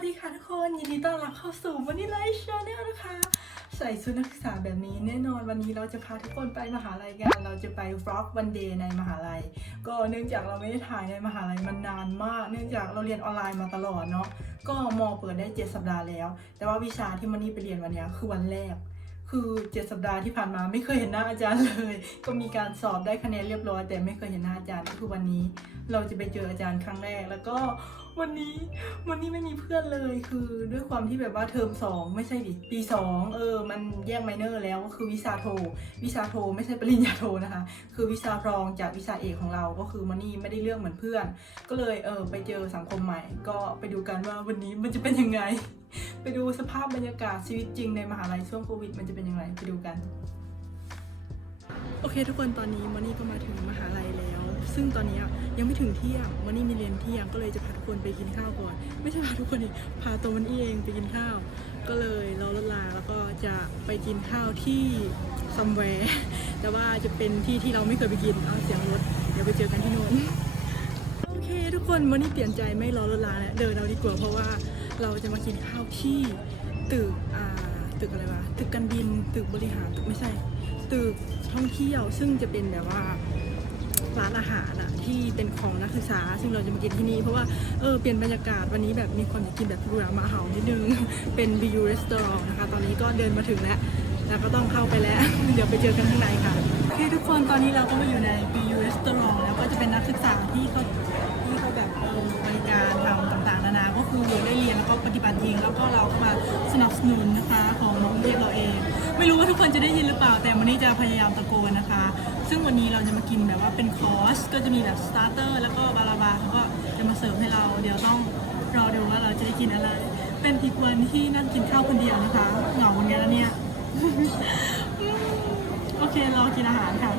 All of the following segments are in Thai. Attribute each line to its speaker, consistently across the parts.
Speaker 1: สวัสดีค่ะทุกคนยินดีต้อนรับเข้าสู่วันนี้ไลฟ์ชาแนลนะคะ ใส่ชุดนักศึกษาแบบนี้แน่นอนวันนี้เราจะพาทุกคนไปมหาลัยกันเราจะไปวล็อกวันเดย์ในมหาลัย ก็เนื่องจากเราไม่ได้ถ่ายในมหาลัยมันนานมาก เนื่องจากเราเรียนออนไลน์มาตลอดเนาะก็มอเปิดได้ 7 สัปดาห์แล้ว แต่ว่าวิชาที่มันนี่ไปเรียนวันนี้คือวันแรก คือเจ็ดสัปดาห์ที่ผ่านมาไม่เคยเห็นหน้าอาจารย์เลย ก็มีการสอบได้คะแนนเรียบร้อย แต่ไม่เคยเห็นหน้าอาจารย์ก็คือวันนี้ เราจะไปเจออาจารย์ครั้งแรกแล้วก็ วันนี้วันนี้ไม่มีเพื่อนเลยคือด้วยความที่แบบว่าเทอมสองไม่ใช่ดิปีสองเออมันแยกไมเนอร์แล้วก็คือวิชาโท วิชาโทไม่ใช่ปริญญาโทนะคะ คือวิชารองจากวิชาเอกของเราก็คือมันนี่ไม่ได้เลือกเหมือนเพื่อน ก็เลยเออไปเจอสังคมใหม่ ก็ไปดูกันว่าวันนี้มันจะเป็นยังไง ไปดูสภาพบรรยากาศชีวิตจริงในมหาลัยช่วงโควิดมันจะเป็นยังไงไปดูกัน โอเค ทุกคนตอนนี้มันนี่ก็มาถึงมหาลัยแล้ว ซึ่งตอนนี้ยังไม่ถึงเที่ยงมันนี่มีเรียนเที่ยงก็เลยจะพาทุกคนไปกินข้าวก่อน ไม่ใช่พาทุกคนดิพาตัวมันนี่เองไปกินข้าว ก็เลยเราลดลาแล้วก็จะไปกินข้าวที่ซัมแวร์แต่ว่าจะเป็นที่ที่เราไม่เคยไปกินเอาเสียงรถเดี๋ยวไปเจอกันที่นู่นโอเค ทุกคนวันนี้เปลี่ยนใจไม่รอรถลาแล้วเดินเอาดีกว่าเพราะว่าเราจะมากินข้าวที่ตึกอ่าตึกอะไรวะตึกการบินตึกบริหารตึกไม่ใช่ตึกท่องเที่ยวซึ่งจะเป็นแบบว่า ร้านอาหารอะที่เป็นของนักศึกษา ซึ่งเราจะมากินที่นี่ เพราะว่าเออเปลี่ยนบรรยากาศวันนี้แบบมีความอยากกินแบบรูรามาเห่านิดนึง เป็น BU Restaurant นะคะ ตอนนี้ก็เดินมาถึงแล้ว แล้วก็ต้องเข้าไปแล้ว เดี๋ยวไปเจอกันข้างในค่ะโอเคทุกคนตอนนี้เราก็มาอยู่ใน BU Restaurant แล้วก็จะเป็นนักศึกษาที่เขาที่เขาแบบเออบริการทำต่างๆนานา ก็คือได้เรียนแล้วก็ปฏิบัติเองแล้วก็เราก็มาสนับสนุนนะคะของโรงเรียนเราเอง ไม่รู้ว่าทุกคนจะได้ยินหรือเปล่า แต่วันนี้จะพยายามตะโกนนะคะ ซึ่งวันนี้เราจะมากินแบบว่าเป็นคอร์สก็จะมีแบบสตาร์เตอร์แล้วก็บาลาบาเขาก็จะมาเสิร์ฟให้เรา เดี๋ยวต้องรอดูว่าเราจะได้กินอะไร เป็นอีกวันที่นั่งกินข้าวคนเดียวนะคะเหงาเหมือนกันแล้วเนี่ยโอเครอกินอาหารค่ะ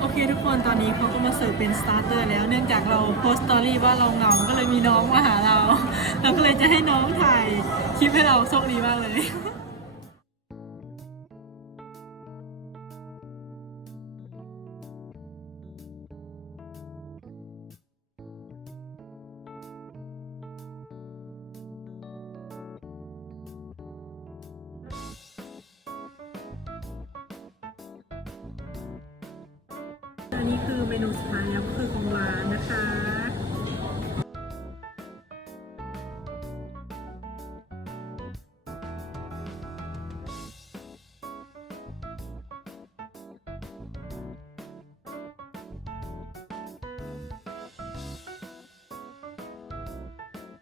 Speaker 1: โอเคทุกคนตอนนี้เขาก็มาเสิร์ฟเป็นสตาร์เตอร์แล้วเนื่องจากเราโพสต์สตอรี่ว่าเราเหงาก็เลยมีน้องมาหาเรา เราก็เลยจะให้น้องถ่ายคลิปให้เราโชคดีมากเลย นูสุดท้ายแล้วก็คือของหวานนะคะ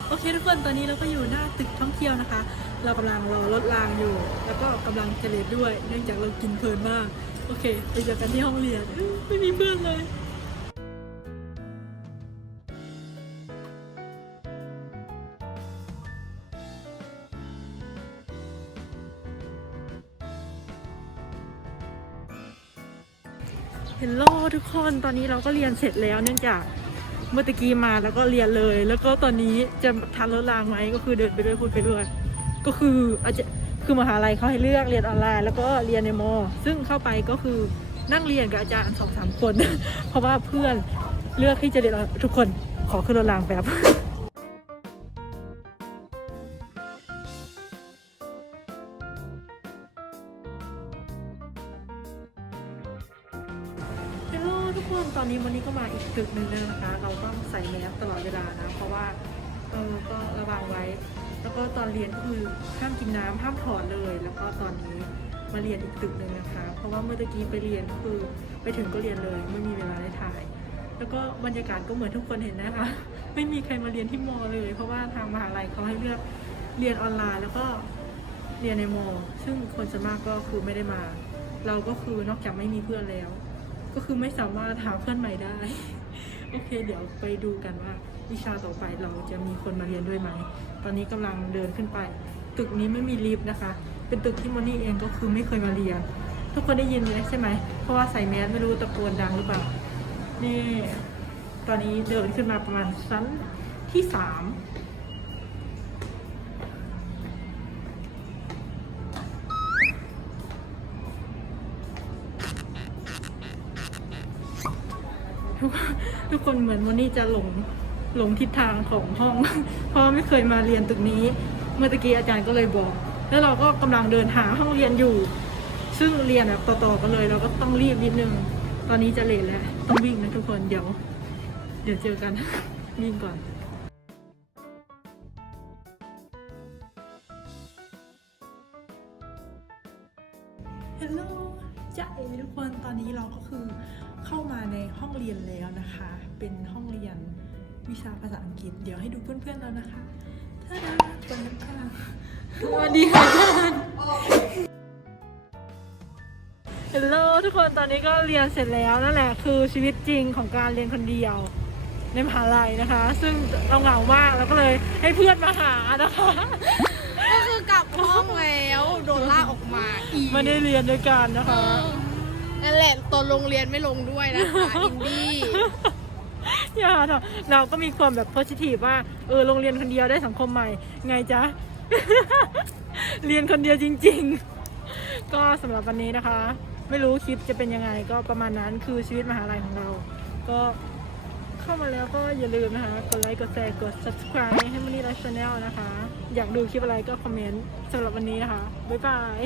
Speaker 1: โอเคทุกคนตอนนี้เราก็อยู่หน้าตึกท่องเที่ยวนะคะ เรากำลังรอรถรางอยู่ แล้วก็กำลังจะเรียนด้วย เนื่องจากเรากินเพลินมาก โอเค ไปเจอกันที่ห้องเรียน ไม่มีเพื่อนเลย เฮลโลทุกคนตอนนี้เราก็เรียนเสร็จแล้วเนื่องจากเมื่อตะกี้มาแล้วก็เรียนเลย แล้วก็ตอนนี้จะทันรถรางไหมก็คือเดินไปด้วยพูดไปด้วย ก็คืออาจจะคือมหาลัยเขาให้เลือกเรียนออนไลน์ แล้วก็เรียนในมอ ซึ่งเข้าไปก็คือนั่งเรียนกับอาจารย์สองสามคน เพราะว่าเพื่อนเลือกที่จะเรียนออนทุกคนขอขึ้นรถรางแป๊บ ทุกคนตอนนี้วันนี้ก็มาอีกตึกหนึ่งแล้วนะคะ เราต้องใส่แมสตลอดเวลานะ เพราะว่าเออก็ระวังไว้ แล้วก็ตอนเรียนก็คือห้ามกินน้ำห้ามถอดเลย แล้วก็ตอนนี้มาเรียนอีกตึกหนึ่งนะคะ เพราะว่าเมื่อตะกี้ไปเรียนก็คือไปถึงก็เรียนเลยไม่มีเวลาได้ถ่าย แล้วก็บรรยากาศก็เหมือนทุกคนเห็นนะคะ ไม่มีใครมาเรียนที่มอเลย เพราะว่าทางมหาลัยเขาให้เลือกเรียนออนไลน์ แล้วก็เรียนในมอซึ่งคนส่วนมากก็คือไม่ได้มา เราก็คือนอกจากไม่มีเพื่อนแล้ว ก็คือไม่สามารถหาเพื่อนใหม่ได้ โอเค เดี๋ยวไปดูกันว่า วิชาต่อไปเราจะมีคนมาเรียนด้วยไหม ตอนนี้กำลังเดินขึ้นไป ตึกนี้ไม่มีลิฟต์นะคะ เป็นตึกที่มอนี่เองก็คือไม่เคยมาเรียน ทุกคนได้ยินเลยใช่ไหม เพราะว่าใส่แมสไม่รู้ตะโกนดังหรือเปล่า นี่ ตอนนี้เดินขึ้นมาประมาณชั้นที่สาม ทุกคนเหมือนวันนี้จะหลงหลงทิศทางของห้อง เพราะไม่เคยมาเรียนตึกนี้ เมื่อตะกี้อาจารย์ก็เลยบอก แล้วเราก็กำลังเดินหาห้องเรียนอยู่ ซึ่งเรียนแบบต่อๆกันเลย เราก็ต้องรีบนิดนึง ตอนนี้จะเลทแล้วต้องวิ่งนะทุกคนเดี๋ยว เดี๋ยวเจอกันวิ่งก่อน ทุกคนตอนนี้เราก็คือเข้ามาในห้องเรียนแล้วนะคะ เป็นห้องเรียนวิชาภาษาอังกฤษ เดี๋ยวให้ดูเพื่อนๆแล้วนะคะท่าดาเปิดค่ะสวัสดีค่ะอาจารย์ฮัลโหลทุกคนตอนนี้ก็เรียนเสร็จแล้วนั่นแหละคือชีวิตจริงของการเรียนคนเดียวในมหาลัยนะคะ ซึ่งเราเหงามากแล้วก็เลยให้เพื่อนมาหานะคะ
Speaker 2: ก็คือกลับห้องแล้ว โดนลากออกมาอีก
Speaker 1: ไม่ได้เรียนด้วยกันนะ
Speaker 2: เอ
Speaker 1: คะ
Speaker 2: อ นั่นแหละตอนโรงเรียนไม่ลงด้วยนะคะอินดี้
Speaker 1: อย่าเถอะเราก็มีความแบบโพสิทีฟว่าเออโรงเรียนคนเดียวได้สังคมใหม่ ไงจ๊ะ เรียนคนเดียวจริง ๆ ก็สำหรับวันนี้นะคะ ไม่รู้คลิปจะเป็นยังไง ก็ประมาณนั้นคือชีวิตมหาลัยของเรา ก็เข้ามาแล้วก็อย่าลืมนะคะ กดไลค์กดแชร์กด subscribe ให้มันนี่ไลฟ์ชาแนลนะคะ อยากดูคลิปอะไรก็คอมเมนต์สำหรับวันนี้นะคะ บ๊ายบาย